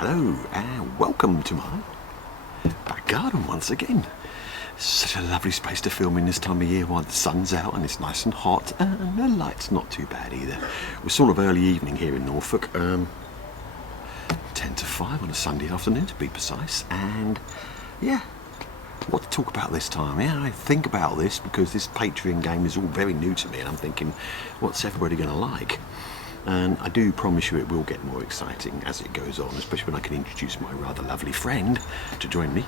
Hello and welcome to my back garden once again. Such a lovely space to film in this time of year while the sun's out and it's nice and hot and the light's not too bad either. We're sort of early evening here in Norfolk, 10 to 5 on a Sunday afternoon to be precise, and yeah, what to talk about this time? Yeah, I think about this because this Patreon game is all very new to me and I'm thinking, what's everybody going to like? And I do promise you it will get more exciting as it goes on, especially when I can introduce my rather lovely friend to join me.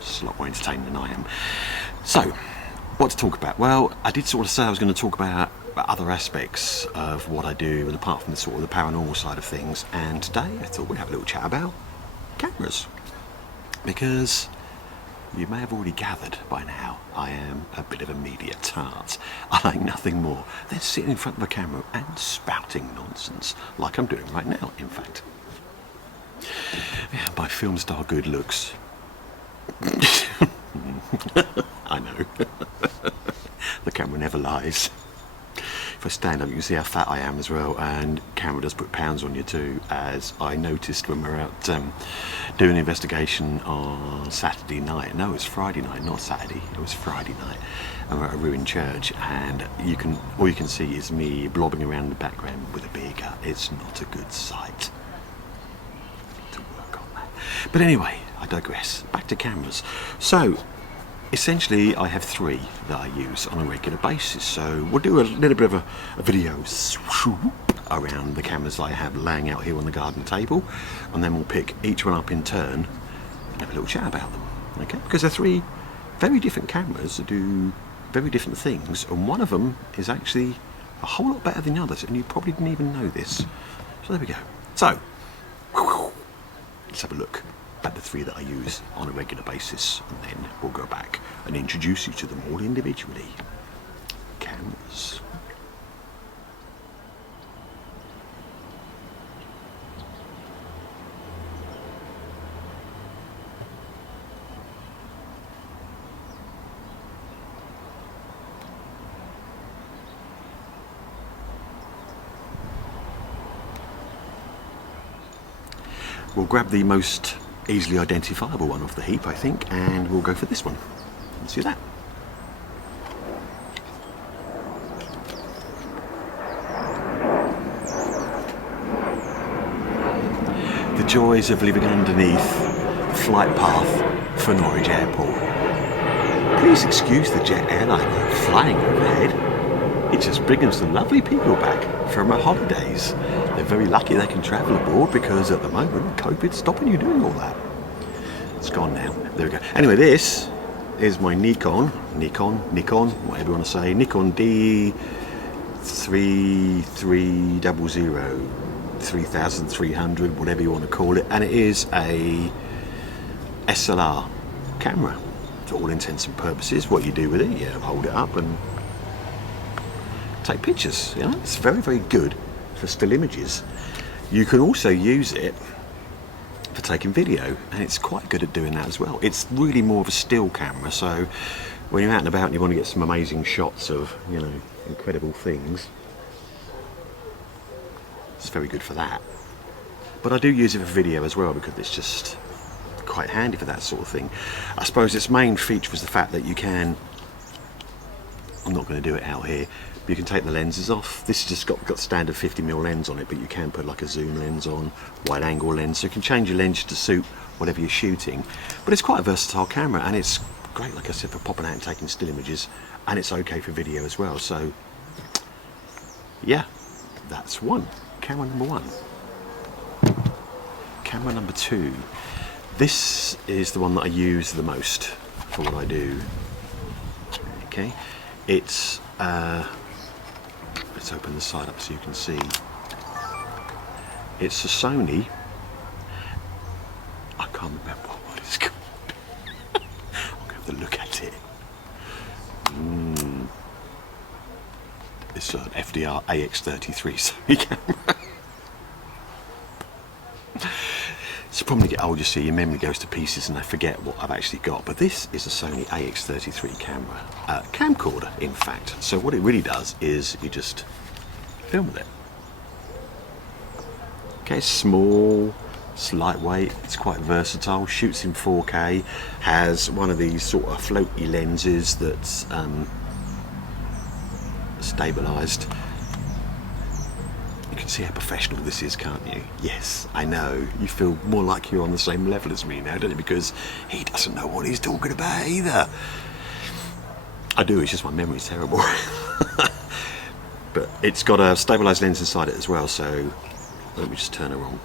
She's a lot more entertaining than I am. So, what to talk about? Well, I did sort of say I was going to talk about other aspects of what I do, and apart from the sort of the paranormal side of things. And today I thought we'd have a little chat about cameras, because you may have already gathered by now I am a bit of a media tart. I like nothing more than sitting in front of a camera and spouting nonsense, like I'm doing right now, in fact. Yeah, my film star good looks. I know. The camera never lies. If I stand up you can see how fat I am as well, and camera does put pounds on you too, as I noticed when we were out doing an investigation on Saturday night. No, it was Friday night, not Saturday, it was Friday night, and we're at a ruined church, and all you can see is me blobbing around in the background with a beer gut. It's not a good sight. To work on that. But anyway, I digress. Back to cameras. So essentially I have three that I use on a regular basis, so we'll do a little bit of a video around the cameras I have laying out here on the garden table, and then we'll pick each one up in turn and have a little chat about them, okay? Because they're three very different cameras that do very different things, and one of them is actually a whole lot better than the others, and you probably didn't even know this. So there we go. So let's have a look at the three that I use on a regular basis, and then we'll go back and introduce you to them all individually. Cameras. We'll grab the most easily identifiable one off the heap, I think, and we'll go for this one. Let's do that. The joys of living underneath the flight path for Norwich Airport. Please excuse the jet airliner flying overhead. It's just bringing some lovely people back from our holidays. They're very lucky they can travel aboard, because at the moment COVID's stopping you doing all that. It's gone now. There we go. Anyway, this is my Nikon, whatever you want to say, Nikon D3300, 3300, whatever you want to call it, and it is a SLR camera for all intents and purposes. What you do with it, you hold it up and take pictures. You know, it's very, very good for still images. You can also use it for taking video, and it's quite good at doing that as well. It's really more of a still camera, so when you're out and about and you want to get some amazing shots of, you know, incredible things, it's very good for that. But I do use it for video as well, because it's just quite handy for that sort of thing. I suppose its main feature was the fact that you can, I'm not going to do it out here, but you can take the lenses off. This has just got standard 50mm lens on it, but you can put like a zoom lens on, wide angle lens, so you can change your lens to suit whatever you're shooting. But it's quite a versatile camera, and it's great, like I said, for popping out and taking still images, and it's okay for video as well. So yeah, that's one. Camera number one. Camera number two. This is the one that I use the most for what I do. Okay, it's let's open the side up so you can see. It's a Sony. I can't remember what it's called. I'm going to have to look at it. It's an FDR AX33 Sony camera. It's the problem to get old, you see, your memory goes to pieces and I forget what I've actually got. But this is a Sony AX33 camera, camcorder in fact. So what it really does is you just film with it. Okay, small, It's lightweight, it's quite versatile, shoots in 4K, has one of these sort of floaty lenses that's stabilised. You can see how professional this is, can't you? Yes, I know. You feel more like you're on the same level as me now, don't you? Because he doesn't know what he's talking about either. I do, it's just my memory's terrible. But it's got a stabilised lens inside it as well, so let me just turn her on,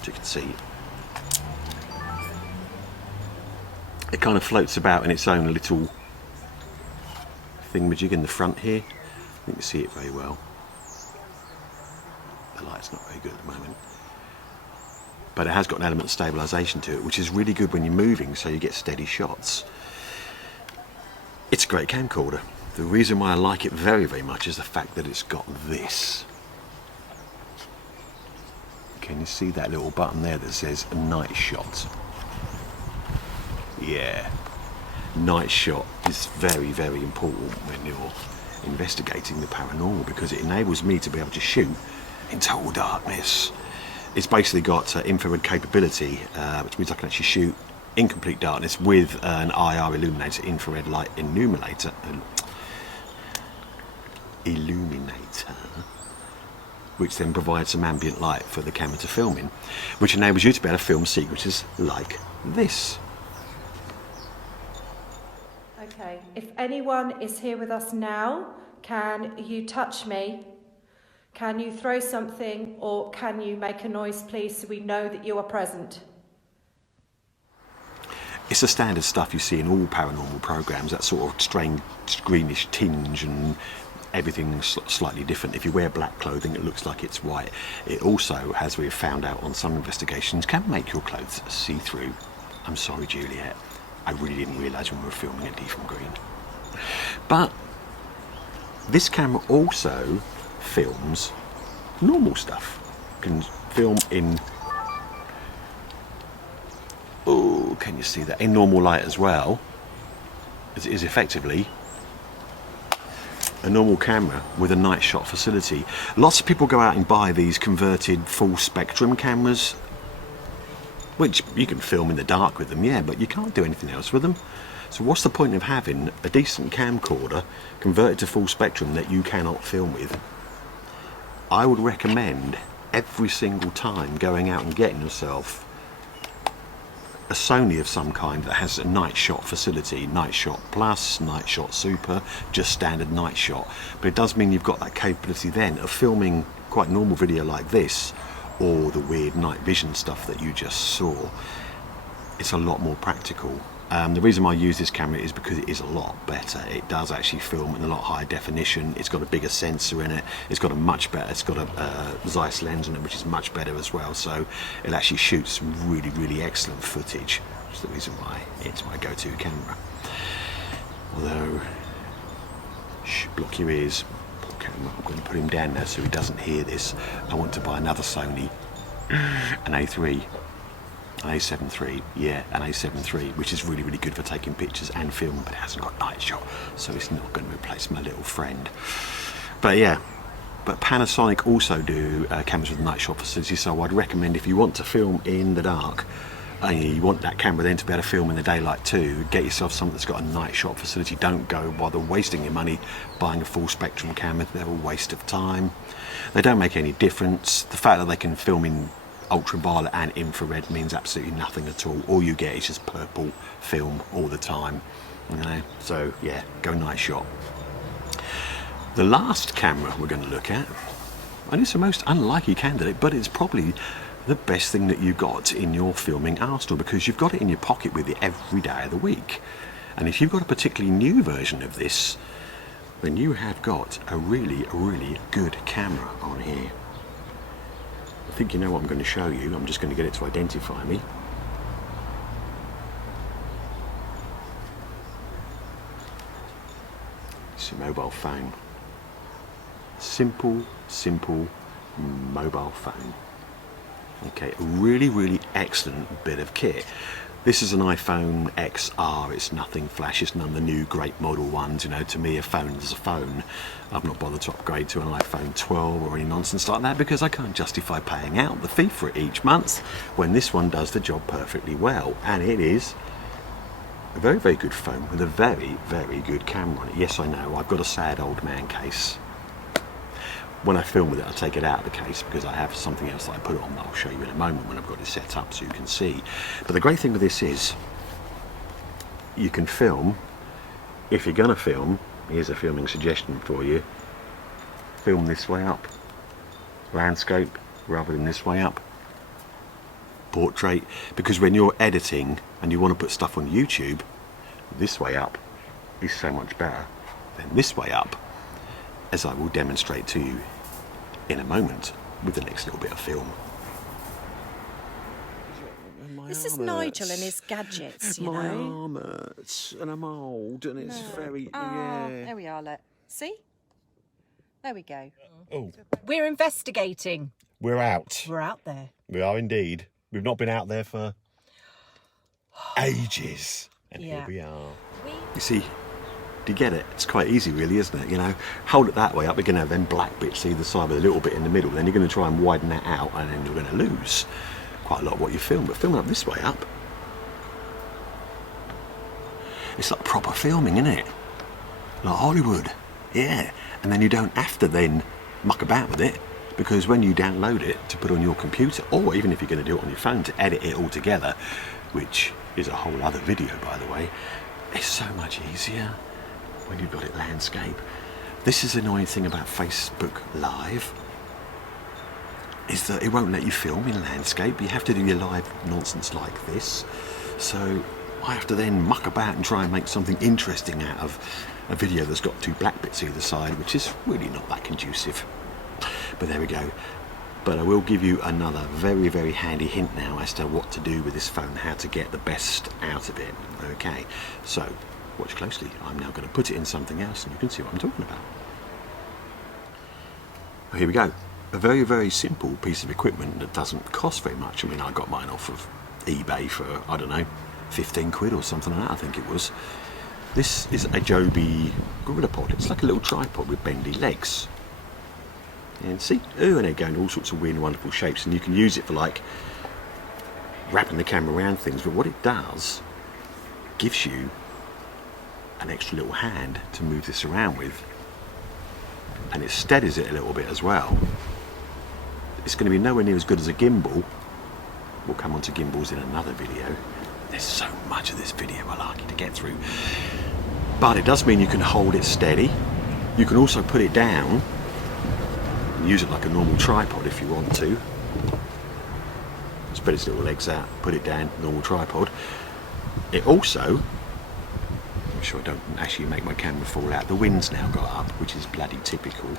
so you can see. It kind of floats about in its own little thingamajig in the front here. You can see it very well. The light's not very good at the moment. But it has got an element of stabilisation to it, which is really good when you're moving, so you get steady shots. It's a great camcorder. The reason why I like it very, very much is the fact that it's got this. Can you see that little button there that says night shot? Yeah. Night shot is very, very important when you're investigating the paranormal, because it enables me to be able to shoot in total darkness. It's basically got infrared capability, which means I can actually shoot in complete darkness with an IR illuminator, infrared light illuminator, which then provides some ambient light for the camera to film in, which enables you to be able to film sequences like this. Okay, if anyone is here with us now, can you touch me? Can you throw something, or can you make a noise, please, so we know that you are present? It's the standard stuff you see in all paranormal programs, that sort of strange greenish tinge and everything slightly different. If you wear black clothing, it looks like it's white. It also, as we've found out on some investigations, can make your clothes see-through. I'm sorry, Juliet. I really didn't realise when we were filming a Deep Green. But this camera also films normal stuff. You can film in, oh, can you see that, in normal light as well. It is effectively a normal camera with a night shot facility. Lots of people go out and buy these converted full spectrum cameras, which you can film in the dark with them, yeah, but you can't do anything else with them. So what's the point of having a decent camcorder converted to full spectrum that you cannot film with? I would recommend every single time going out and getting yourself a Sony of some kind that has a night shot facility, night shot plus, night shot super, just standard night shot. But it does mean you've got that capability then of filming quite normal video like this, or the weird night vision stuff that you just saw. It's a lot more practical. The reason why I use this camera is because it is a lot better. It does actually film in a lot higher definition. It's got a bigger sensor in it. It's got a Zeiss lens in it, which is much better as well. So it actually shoots really, really excellent footage, which is the reason why it's my go-to camera. Although, shh, block your ears. Poor camera. I'm going to put him down now so he doesn't hear this. I want to buy another Sony, an A3. An A7 III, yeah, an A7 III, which is really, really good for taking pictures and film, but it hasn't got night shot, so it's not going to replace my little friend. But yeah, but Panasonic also do cameras with night shot facility, so I'd recommend, if you want to film in the dark, and you want that camera then to be able to film in the daylight too, get yourself something that's got a night shot facility. Don't go bother wasting your money buying a full spectrum camera. They're a waste of time. They don't make any difference. The fact that they can film in ultraviolet and infrared means absolutely nothing at all. All you get is just purple film all the time, you know. So yeah, go night shot. The last camera we're going to look at, and it's the most unlikely candidate, but it's probably the best thing that you got in your filming arsenal, because you've got it in your pocket with you every day of the week. And if you've got a particularly new version of this, then you have got a really, really good camera on here. I think you know what I'm going to show you. I'm just going to get it to identify me. It's a mobile phone. Simple mobile phone. Okay, a really, really excellent bit of kit. This is an iPhone XR, it's nothing flash, it's none of the new great model ones, you know, to me a phone is a phone. I've not bothered to upgrade to an iPhone 12 or any nonsense like that because I can't justify paying out the fee for it each month when this one does the job perfectly well. And it is a very, very good phone with a very, very good camera on it. Yes, I know, I've got a sad old man case. When I film with it, I take it out of the case because I have something else that I put it on that I'll show you in a moment when I've got it set up so you can see. But the great thing with this is you can film, if you're going to film, here's a filming suggestion for you, film this way up, landscape rather than this way up, portrait, because when you're editing and you want to put stuff on YouTube, this way up is so much better than this way up, as I will demonstrate to you in a moment with the next little bit of film. This is Nigel and his gadgets, you my know. arm hurts and I'm old and it's very, There we are, look. See? There we go. Oh, We're investigating. we're out. We're out there. We are indeed. We've not been out there for ages. And Yeah. here we are. You see, do you get it? It's quite easy really, isn't it? You know, hold it that way up, you're going to have them black bits either side with a little bit in the middle, then you're going to try and widen that out and then you're going to lose quite a lot of what you film. But filming up this way up, it's like proper filming, isn't it? Like Hollywood, yeah. And then you don't have to then muck about with it, because when you download it to put on your computer, or even if you're going to do it on your phone to edit it all together, which is a whole other video by the way, it's so much easier when you've got it landscape. This is the annoying thing about Facebook Live, is that it won't let you film in landscape. You have to do your live nonsense like this. So I have to then muck about and try and make something interesting out of a video that's got two black bits either side, which is really not that conducive. But there we go. But I will give you another very, very handy hint now as to what to do with this phone, how to get the best out of it. Okay, so watch closely. I'm now going to put it in something else and you can see what I'm talking about. Well, here we go. A very, very simple piece of equipment that doesn't cost very much. I mean, I got mine off of eBay for, I don't know, 15 quid or something like that, I think it was. This is a Joby Gorilla Pod. It's like a little tripod with bendy legs. And see, and they go in all sorts of weird and wonderful shapes, and you can use it for like wrapping the camera around things, but what it does, gives you an extra little hand to move this around with, and it steadies it a little bit as well. It's going to be nowhere near as good as a gimbal. We'll come on to gimbals in another video. There's so much of this video I like you to get through, but it does mean you can hold it steady. You can also put it down and use it like a normal tripod if you want to. Spread its little legs out, put it down, normal tripod. It also, make sure I don't actually make my camera fall out. The wind's now got up, which is bloody typical.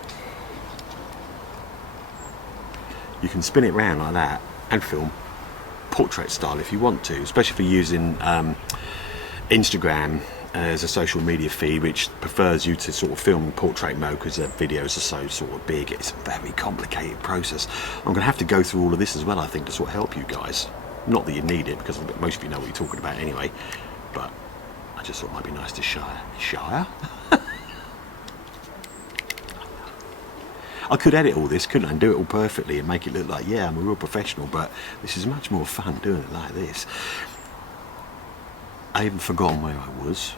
You can spin it round like that and film portrait style if you want to, especially for using Instagram as a social media feed, which prefers you to sort of film in portrait mode because the videos are so sort of big. It's a very complicated process. I'm going to have to go through all of this as well, I think, to sort of help you guys. Not that you need it, because most of you know what you're talking about anyway, but I just thought it might be nice to shire. I could edit all this, couldn't I, and do it all perfectly and make it look like, yeah, I'm a real professional, but this is much more fun doing it like this. I even forgotten where I was.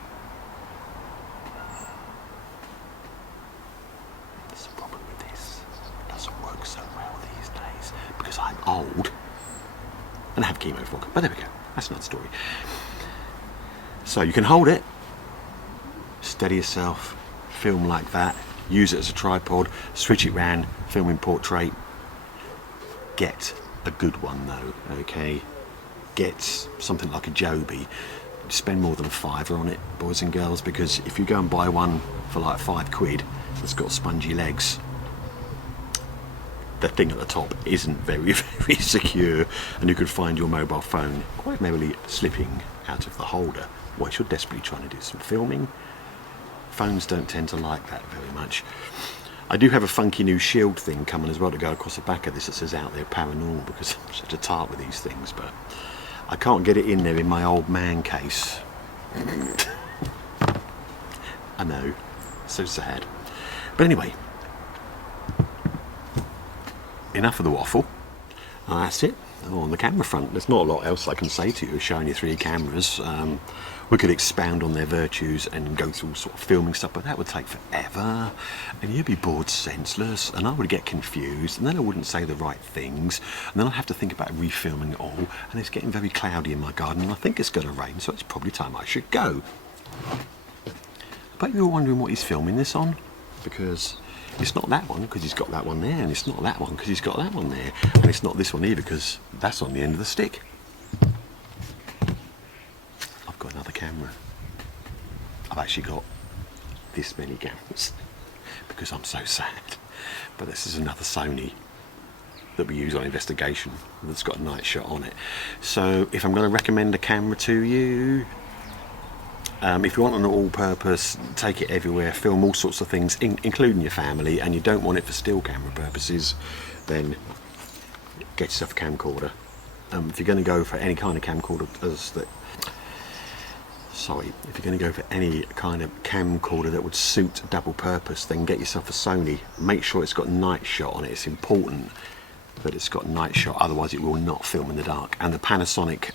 That's the problem with this. It doesn't work so well these days because I'm old and I have chemo fog. But there we go. That's another story. So you can hold it, steady yourself, film like that, use it as a tripod, switch it round, film in portrait. Get a good one though, okay? Get something like a Joby. Spend more than a £5 on it, boys and girls, because if you go and buy one for like £5 that's got spongy legs, the thing at the top isn't very, very secure, and you could find your mobile phone quite merrily slipping out of the holder whilst you're desperately trying to do some filming. Phones don't tend to like that very much. I do have a funky new shield thing coming as well to go across the back of this that says out there paranormal, because I'm such a tart with these things, but I can't get it in there in my old man case. I know, so sad. But anyway, enough of the waffle. That's it. On the camera front, there's not a lot else I can say to you showing you 3 cameras. We could expound on their virtues and go through sort of filming stuff, but that would take forever and you'd be bored senseless and I would get confused and then I wouldn't say the right things and then I'd have to think about refilming it all, and it's getting very cloudy in my garden and I think it's going to rain, so it's probably time I should go. But you're wondering what he's filming this on, because it's not that one because he's got that one there, and it's not that one because he's got that one there, and it's not this one either because that's on the end of the stick. I've got another camera. I've actually got this many cameras because I'm so sad. But this is another Sony that we use on investigation that's got a night shot on it. So if I'm going to recommend a camera to you, if you want an all-purpose, take it everywhere, film all sorts of things, including your family, and you don't want it for still camera purposes, then get yourself a camcorder. If you're going to go for any kind of camcorder, if you're going to go for any kind of camcorder that would suit double purpose, then get yourself a Sony. Make sure it's got night shot on it. It's important that it's got night shot, otherwise it will not film in the dark. And the Panasonic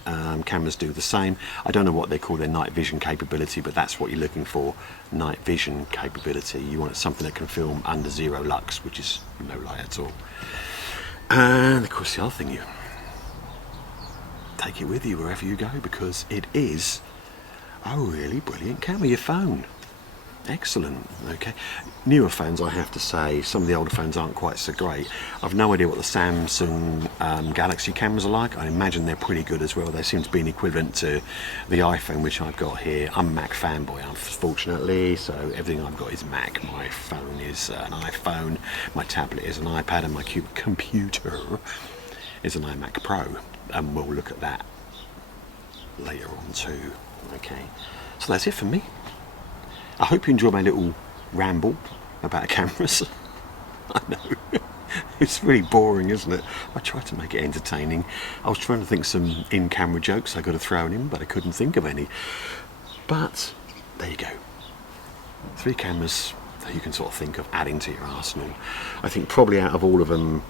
cameras do the same. I don't know what they call their night vision capability, but that's what you're looking for, night vision capability. You want something that can film under 0 lux, which is no light at all. And of course the other thing, you take it with you wherever you go, because it is a really brilliant camera. Your phone, excellent. Okay, newer phones, I have to say, some of the older phones aren't quite so great. I've no idea what the Samsung Galaxy cameras are like. I imagine they're pretty good as well. They seem to be an equivalent to the iPhone which I've got here. I'm a Mac fanboy, unfortunately, so everything I've got is Mac. My phone is an iPhone, my tablet is an iPad, and my computer is an iMac Pro, and we'll look at that later on too. Okay, so that's it for me. I hope you enjoy my little ramble about cameras. I know, it's really boring, isn't it? I tried to make it entertaining. I was trying to think some in-camera jokes I could have thrown in, but I couldn't think of any. But there you go. 3 cameras that you can sort of think of adding to your arsenal. I think probably out of all of them,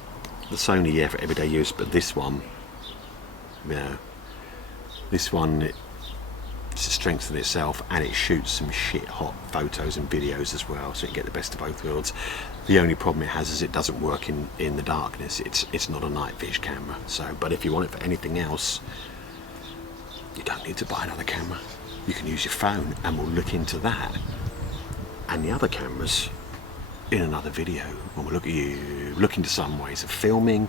the Sony, yeah, for everyday use, but this one, yeah, this one, it's a strength in itself, and it shoots some shit hot photos and videos as well, so you can get the best of both worlds. The only problem it has is it doesn't work in the darkness. It's not a night vision camera. So, but if you want it for anything else, you don't need to buy another camera. You can use your phone, and we'll look into that and the other cameras in another video. And we'll look into some ways of filming,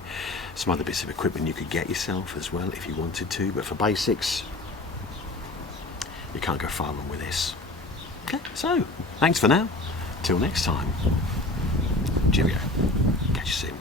some other bits of equipment you could get yourself as well if you wanted to. But for basics, you can't go far wrong with this. Okay, so thanks for now. Till next time. Cheerio. Catch you soon.